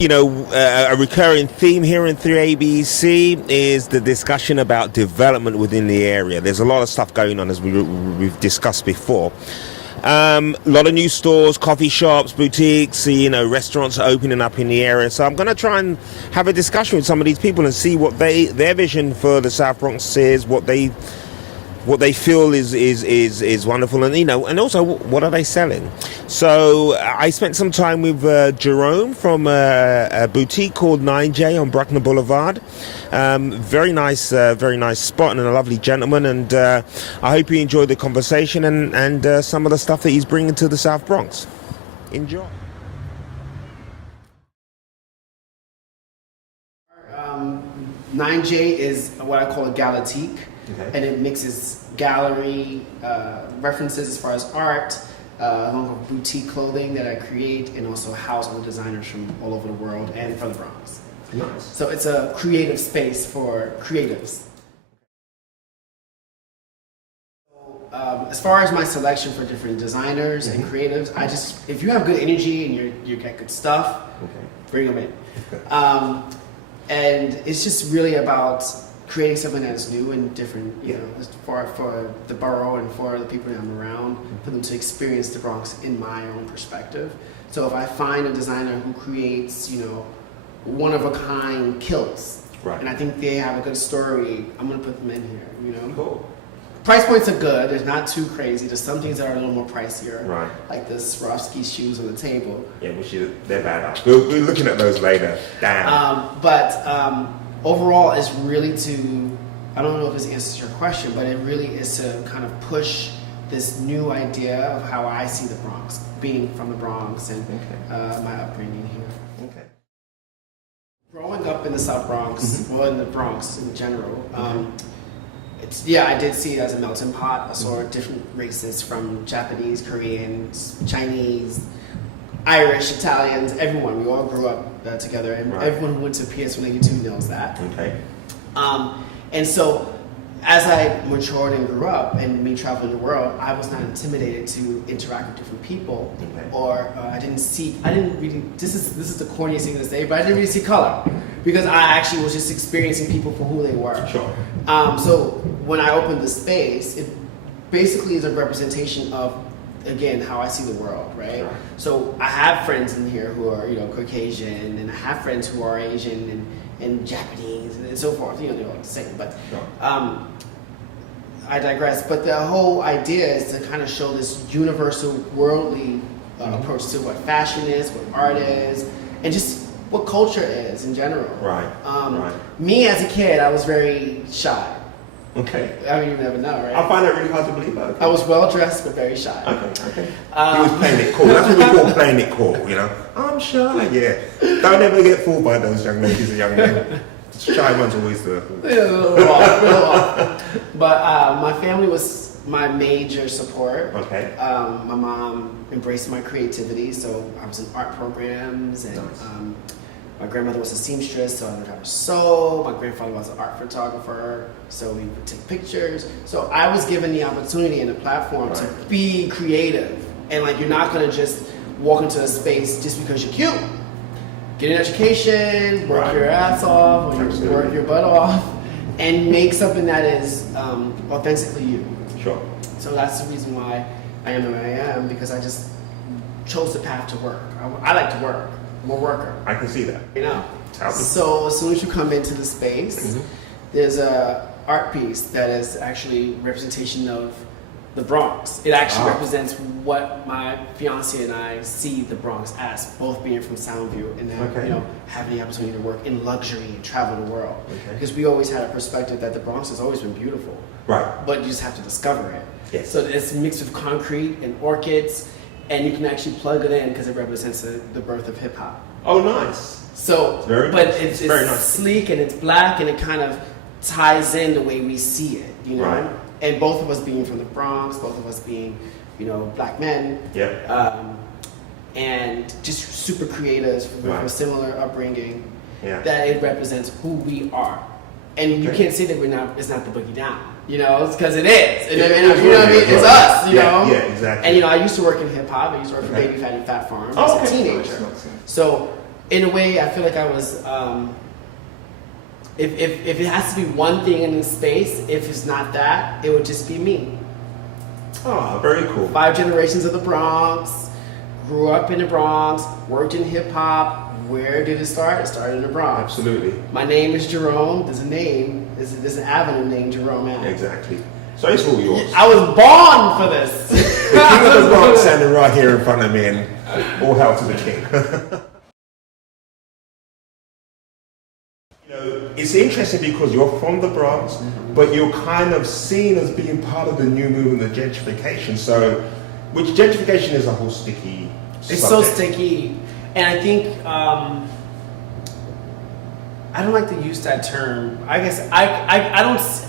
A recurring theme here in 3ABC is the discussion about development within the area. There's a lot of stuff going on, as we've discussed before. A lot of new stores, coffee shops, boutiques, restaurants are opening up in the area. So I'm going to try and have a discussion with some of these people and see what their vision for the South Bronx is, what they feel is wonderful, and also what are they selling. So I spent some time with Jerome from a boutique called 9J on Bruckner Boulevard. Very nice spot, and a lovely gentleman, and I hope you enjoyed the conversation and some of the stuff that he's bringing to the South Bronx. Enjoy. 9J is what I call a galatique. Okay. And it mixes gallery references as far as art, along with boutique clothing that I create, and also house all the designers from all over the world and from the Bronx. Nice. So it's a creative space for creatives. As far as my selection for different designers and creatives, if you have good energy and you get good stuff, bring them in. And it's just really about creating something that's new and different, for the borough and for the people that I'm around, for them to experience the Bronx in my own perspective. So if I find a designer who creates, one-of-a-kind kilts, and I think they have a good story, I'm going to put them in here, Cool. Price points are good. They're not too crazy. There's some things that are a little more pricier, right? Like the Swarovski shoes on the table. Yeah, they're bad. We're looking at those later. Damn. But overall, it's really I don't know if this answers your question, but it really is to kind of push this new idea of how I see the Bronx, being from the Bronx and my upbringing here. Okay. Growing up in the South Bronx, or in the Bronx in general, I did see it as a melting pot. I saw different races from Japanese, Koreans, Chinese, Irish, Italians, everyone. We all grew up together, and everyone who went to PS 182 knows that. Okay. And so, as I matured and grew up, and me traveling the world, I was not intimidated to interact with different people, or I didn't really. This is the corniest thing to say, but I didn't really see color because I actually was just experiencing people for who they were. Sure. So when I opened the space, it basically is a representation of, again, how I see the world, right? So I have friends in here who are, Caucasian, and I have friends who are Asian and Japanese and so forth. They're all the same, but I digress. But the whole idea is to kind of show this universal, worldly approach to what fashion is, what art is, and just what culture is in general. Right. Me as a kid, I was very shy. Okay. I mean, you never know, right? I find that really hard to believe. Okay. I was well dressed, but very shy. Okay. He was playing it cool. That's what we call playing it cool. I'm shy. Yeah. Don't ever get fooled by those young ladies and young men. Shy ones always do. A little off. But my family was my major support. Okay. My mom embraced my creativity, so I was in art programs, and my grandmother was a seamstress, so I learned how to sew. My grandfather was an art photographer, so we would take pictures. So I was given the opportunity and the platform to be creative. And you're not gonna just walk into a space just because you're cute. Get an education, work your ass off, or work your butt off, and make something that is authentically you. Sure. So that's the reason why I am the way I am, because I just chose the path to work. I like to work. I'm a worker. I can see that. So as soon as you come into the space, there's a art piece that is actually representation of the Bronx. It actually represents what my fiance and I see the Bronx as, both being from Soundview and now, having the opportunity to work in luxury and travel the world. Because we always had a perspective that the Bronx has always been beautiful. Right. But you just have to discover it. Yes. So it's mixed with concrete and orchids, and you can actually plug it in because it represents the birth of hip hop. Oh, nice. So, it's very nice. Sleek, and it's black, and it kind of ties in the way we see it, Right. And both of us being from the Bronx, both of us being, black men. And just super creatives with a similar upbringing. That it represents who we are. And you can't say that it's not the boogie down. It's because it is. And you know what I mean? It's us, Yeah, exactly. And I used to work in hip hop. I used to work for Baby Fatty Fat Farm as a teenager. So in a way, I feel like I was. If it has to be one thing in this space, if it's not that, it would just be me. Oh, very cool. 5 generations of the Bronx, grew up in the Bronx, worked in hip hop. Where did it start? It started in the Bronx. Absolutely. My name is Jerome. There's a name. There's an avenue named Jerome Ave. Exactly. So it's all yours. I was born for this. The king of the Bronx standing right here in front of me, and all hail to the king. You know, it's interesting because you're from the Bronx, but you're kind of seen as being part of the new movement of gentrification. So, which gentrification is a whole sticky It's subject. so sticky. And I think, I don't like to use that term. I guess I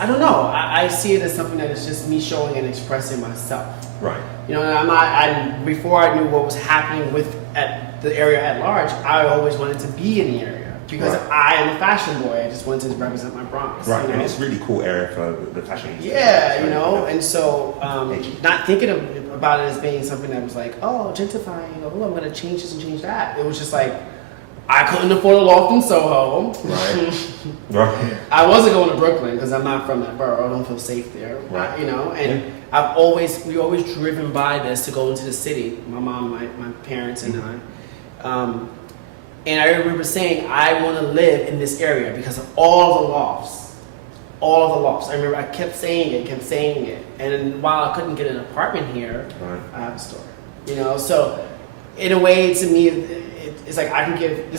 don't know. I see it as something that is just me showing and expressing myself. Right. You know, and before I knew what was happening at the area at large, I always wanted to be in the area. Because Right. I am a fashion boy, I just wanted to represent my Bronx. Right, you know? and it's a really cool area for the fashion industry. Yeah, you know, and so not thinking about it as being something that was like, oh, gentrifying, oh, I'm going to change this and change that. It was just like, I couldn't afford a loft in Soho. Right. Right. I wasn't going to Brooklyn because I'm not from that borough. I don't feel safe there. Right. You know, and we always driven by this to go into the city. My mom, my parents, and I. And I remember saying, I want to live in this area because of all the lofts. All of the lofts. I remember I kept saying it. And then while I couldn't get an apartment here, Right. I have a store. You know, so in a way, to me, it's like I can give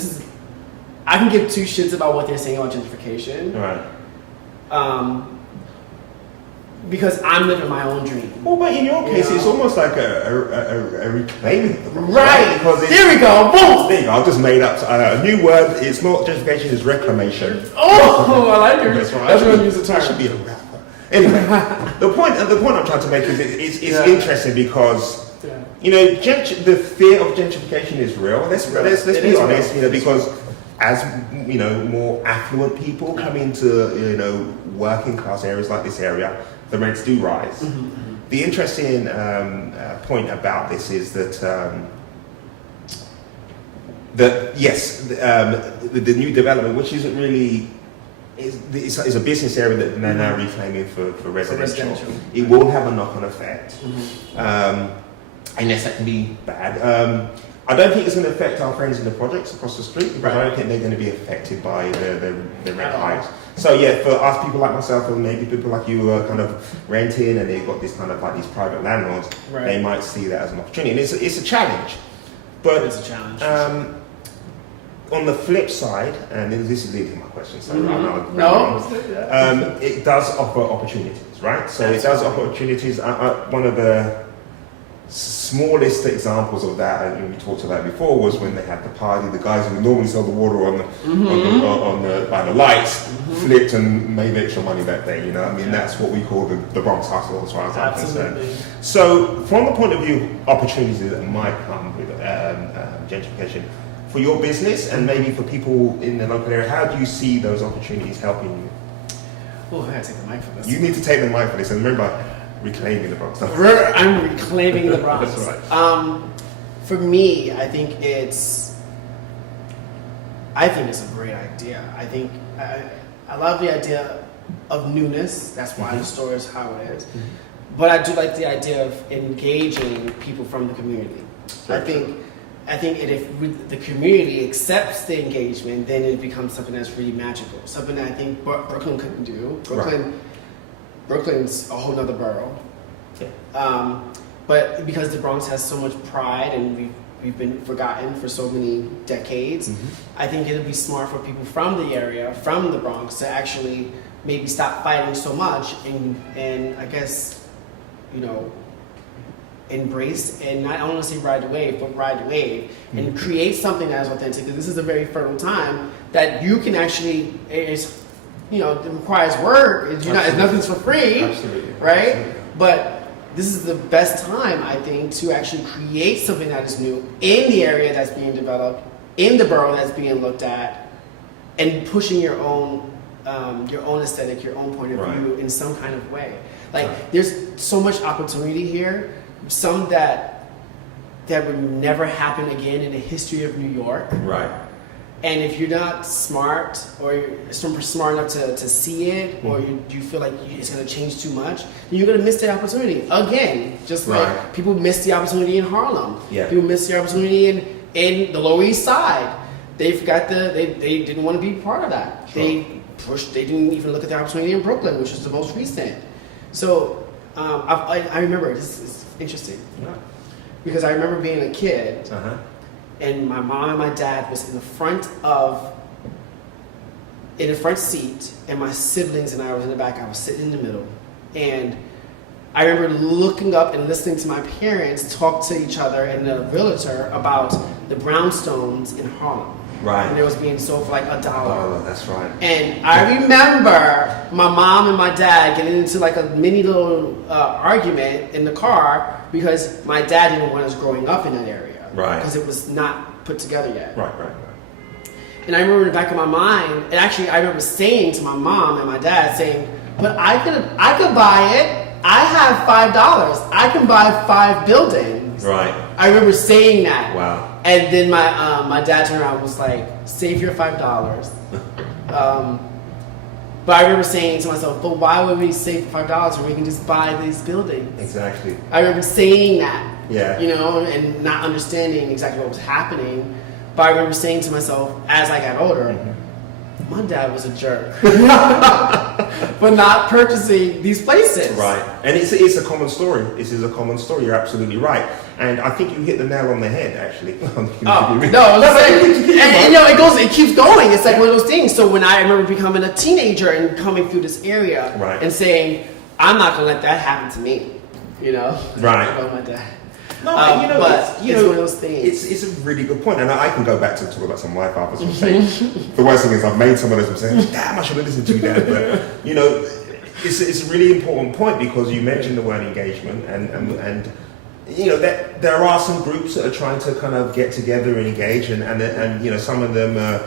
two shits about what they're saying about gentrification. Right. Because I'm living my own dream. Well, but in your case, You know? it's almost like a reclaiming of the Bronx. Right. Because There we go. Boom. there you go. I've just made up a new word. It's not gentrification, it's reclamation. Oh, I like it. That's right. That's when I use the term. I should be a rapper. Anyway, the point I'm trying to make is it's interesting because you know the fear of gentrification is real. Let's be honest. You know, because as you know, more affluent people come into working class areas like this area, the rents do rise. Mm-hmm. The interesting point about this is that the new development, which isn't really, is a business area that they're now reclaiming for residential. It will have a knock-on effect, unless that can be bad. I don't think it's going to affect our friends in the projects across the street, because I don't think they're going to be affected by the rent hikes. So yeah, for us people like myself, and maybe people like you who are kind of renting and they've got this kind of like these private landlords, they might see that as an opportunity. And it's a challenge. But it's a challenge. On the flip side, and this is leading to my question, so it does offer opportunities, right? So it does offer opportunities. One of the smallest examples of that, and we talked about before, was when they had the party. The guys who would normally sell the water by the lights flipped and made extra money that day. You know, I mean, that's what we call the Bronx hustle, as far as I'm concerned. So, from the point of view of opportunities that might come with gentrification for your business and maybe for people in the local area, how do you see those opportunities helping you? Oh, I gotta take the mic for this. You need to take the mic for this, and remember, reclaiming the Bronx. I'm reclaiming the Bronx. That's right. For me, I think it's a great idea. I think I love the idea of newness. That's why the store is how it is. But I do like the idea of engaging people from the community. I think if the community accepts the engagement, then it becomes something that's really magical. Something that I think Brooklyn couldn't do. Brooklyn's a whole nother borough. But because the Bronx has so much pride and we've been forgotten for so many decades, I think it'd be smart for people from the area, from the Bronx, to actually maybe stop fighting so much and I guess, embrace and not only say ride the wave, but ride the wave and create something that is authentic. Because this is a very fertile time that you can actually, it requires work. It's nothing's for free, right? Absolutely. But this is the best time, I think, to actually create something that is new in the area that's being developed, in the borough that's being looked at, and pushing your own aesthetic, your own point of view in some kind of way. There's so much opportunity here, some that would never happen again in the history of New York. Right. And if you're not smart or you're smart enough to see it, or you feel like it's going to change too much, you're going to miss the opportunity. Again, just like people miss the opportunity in Harlem. Yeah. People miss the opportunity in the Lower East Side. They forgot they didn't want to be part of that. Sure. They didn't even look at the opportunity in Brooklyn, which is the most recent. So I remember, this is interesting. Yeah. Because I remember being a kid, and my mom and my dad was in the front seat, and my siblings and I was in the back. I was sitting in the middle, and I remember looking up and listening to my parents talk to each other and the realtor about the brownstones in Harlem. Right. And it was being sold for like $1. Oh, that's right. And I remember my mom and my dad getting into like a mini little argument in the car because my dad didn't want us growing up in that area. Right. Because it was not put together yet. Right. And I remember in the back of my mind, and actually I remember saying to my mom and my dad, saying, but I could buy it. I have $5. I can buy 5 buildings. Right. I remember saying that. Wow. And then my dad turned around and was like, save your $5. But I remember saying to myself, but why would we save $5 when we can just buy these buildings? Exactly. I remember saying that. Yeah. You know, and not understanding exactly what was happening. But I remember saying to myself, as I got older, my dad was a jerk for not purchasing these places. Right. And it's a common story. This is a common story. You're absolutely right. And I think you hit the nail on the head, actually. It keeps going. It's like one of those things. So when I remember becoming a teenager and coming through this area and saying, I'm not going to let that happen to me, you know? Right. About my dad. No, it's one of those things. It's a really good point, and I can go back to talk about some of my father's mistakes. The worst thing is I've made some of those mistakes. Damn, I should have listened to you, Dad. But it's a really important point because you mentioned the word engagement, and that there are some groups that are trying to kind of get together and engage, and some of them are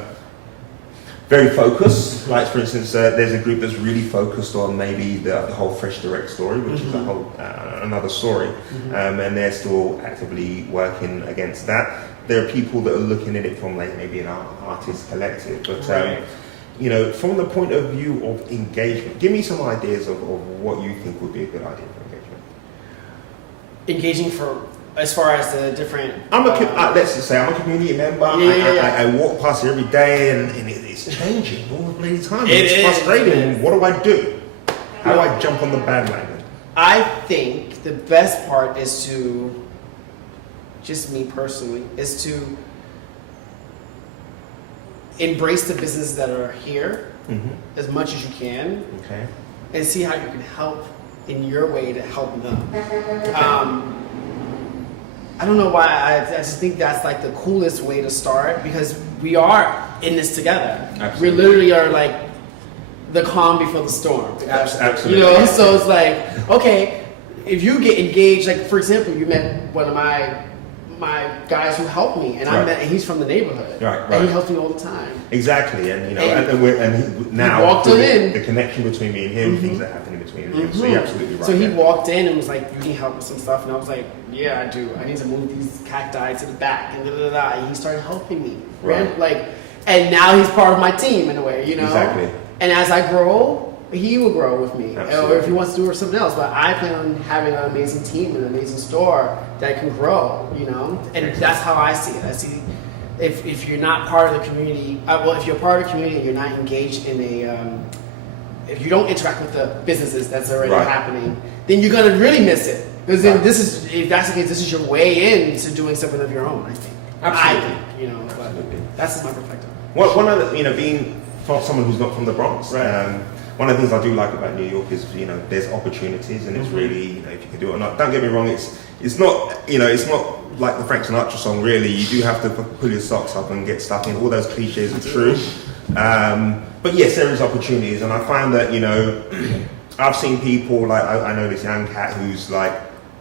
very focused. Like for instance, there's a group that's really focused on maybe the whole Fresh Direct story, which is a whole another story, and they're still actively working against that. There are people that are looking at it from like maybe an artist collective, but from the point of view of engagement, give me some ideas of what you think would be a good idea for engagement. Engaging for. As far as the different... let's just say I'm a community member. I walk past it every day and it's changing all the bloody time. It's frustrating. What do I do? How do I jump on the bandwagon? I think the best part is to, just me personally, is to embrace the businesses that are here as much as you can. Okay. And see how you can help in your way to help them. I don't know why, I just think that's like the coolest way to start because we are in this together. Absolutely. We literally are like the calm before the storm. Absolutely. So it's like, okay, if you get engaged, like for example, you met one of my guys who helped me, and and he's from the neighborhood, and he helps me all the time. Exactly, and now he walked in, the connection between me and him, things that are happening between him. So you're absolutely right. So he walked in and was like, "You need help with some stuff," and I was like, "Yeah, I do. I need to move these cacti to the back," and and he started helping me, and now he's part of my team in a way, Exactly. And as I grow, he will grow with me, Absolutely. or if he wants to do something else. But I plan on having an amazing team and an amazing store that can grow, And that's how I see it. I see if you're not part of the community, if you're part of the community and you're not engaged in if you don't interact with the businesses that's already happening, then you're gonna really miss it. Because then if that's the case, this is your way into doing something of your own. I think. Absolutely. I think, but that's just my perspective. One other, being someone who's not from the Bronx. One of the things I do like about New York is, there's opportunities, and it's really, if you can do it or not. Don't get me wrong, it's not, it's not like the Frank Sinatra song. Really, you do have to pull your socks up and get stuck in. All those cliches are true, but yes, there is opportunities, and I find that I've seen people like I know this young cat who's like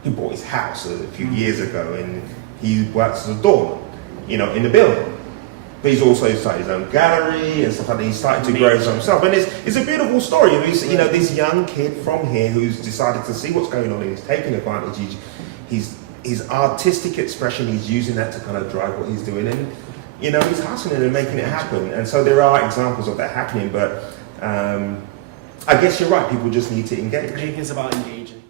he bought his house a few years ago, and he works as a doorman, in the building. But he's also started his own gallery and stuff like that. He's started to grow himself. And it's a beautiful story. This young kid from here who's decided to see what's going on and he's taking advantage. His artistic expression, he's using that to kind of drive what he's doing. And you know, he's hustling and making it happen. And so there are examples of that happening, but I guess you're right, people just need to engage. I think it's about engaging.